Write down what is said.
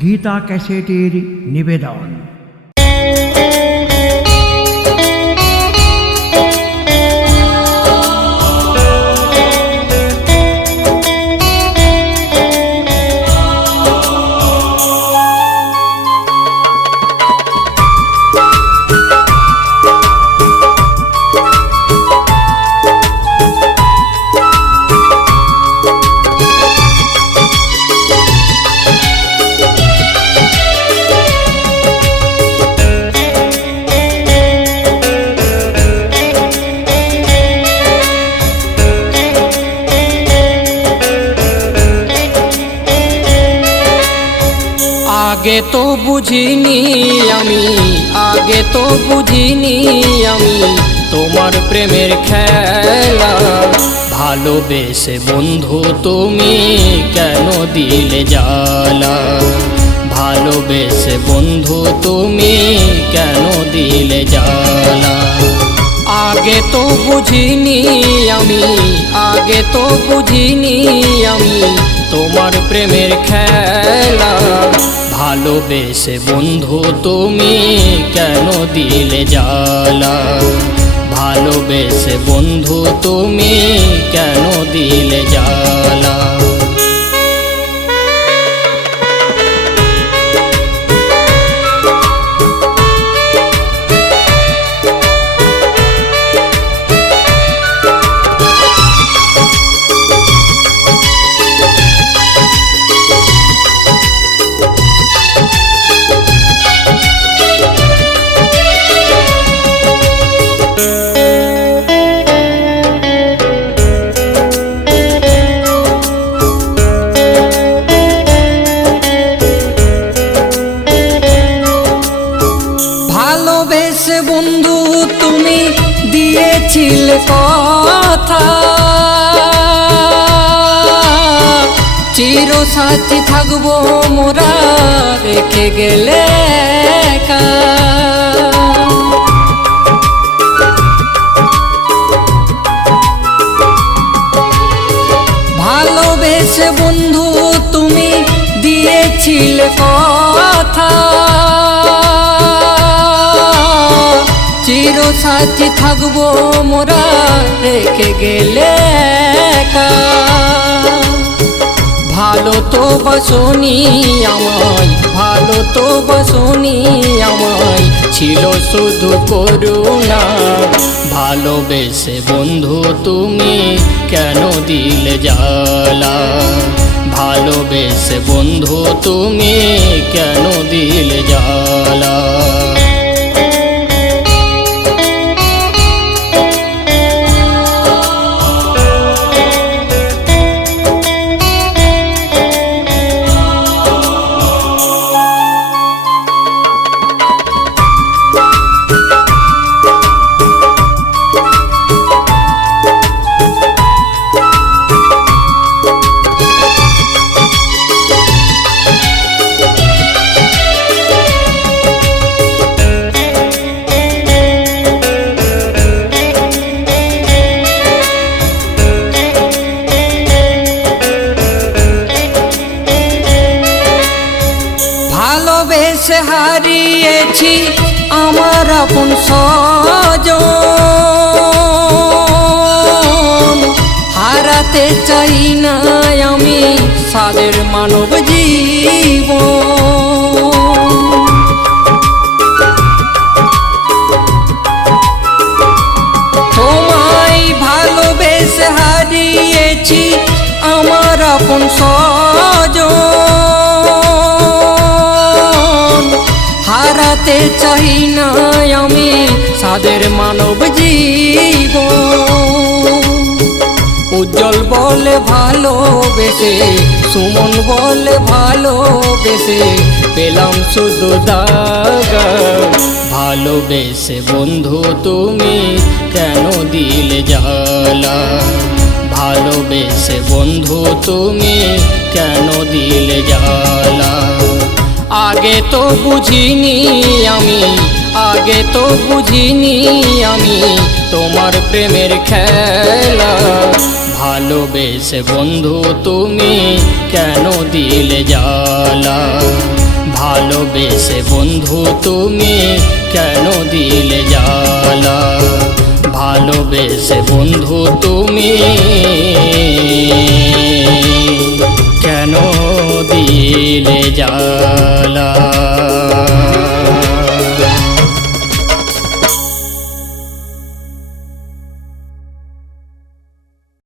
গীতা ক্যাসেটের নিবেদন আগে তো বুঝিনি আমি, আগে তো বুঝিনি আমি তোমার প্রেমের খেলা। ভালোবেসে বন্ধু তুমি কেন দিলে জ্বালা? ভালোবেসে বন্ধু তুমি কেন দিলে জ্বালা? আগে তো বুঝিনি আমি, আগে তো বুঝিনি আমি তোমার প্রেমের খেলা। ভালোবেসে বন্ধু তুমি কেন দিলে জ্বালা? ভালোবেসে বন্ধু তুমি কেন দিলে জ্বালা? দিয়েছিলে কথা চির সাথী থাকব মোরা রেখে গেলে একা। ভালোবেসে বন্ধু তুমি দিয়েছিলে কথা চির সাথী থাকব মোরা, রেখে গেলে। ভালো তো বসনি আমায়, ভালো তো বসনি আমায়, ছিল শুধু করুণা ভালোবেসে বন্ধু তুমি কেন দিলে জ্বালা ভালোবেসে বন্ধু তুমি কেন দিলে ভালোবেসে হারিয়েছি আমার আপন সজ হারাতে চাই না আমি সাদের মানব জীবন। হারাতে চাই না আমি সাদের মানব জীবন। উজ্জ্বল বলে ভালোবেসে, সুমন বলে ভালোবেসে, পেলাম শুধু দাগা। ভালোবেসে বন্ধু তুমি কেন দিলে জ্বালা? ভালোবেসে বন্ধু তুমি কেন দিলে জ্বালা? আগে তো বুঝিনি আমি, আগে তো বুঝিনি আমি তোমার প্রেমের খেলা। ভালোবেসে বন্ধু তুমি কেন দিলে জ্বালা? ভালোবেসে বন্ধু তুমি কেন দিলে জ্বালা? ভালোবেসে বন্ধু তুমি جعالا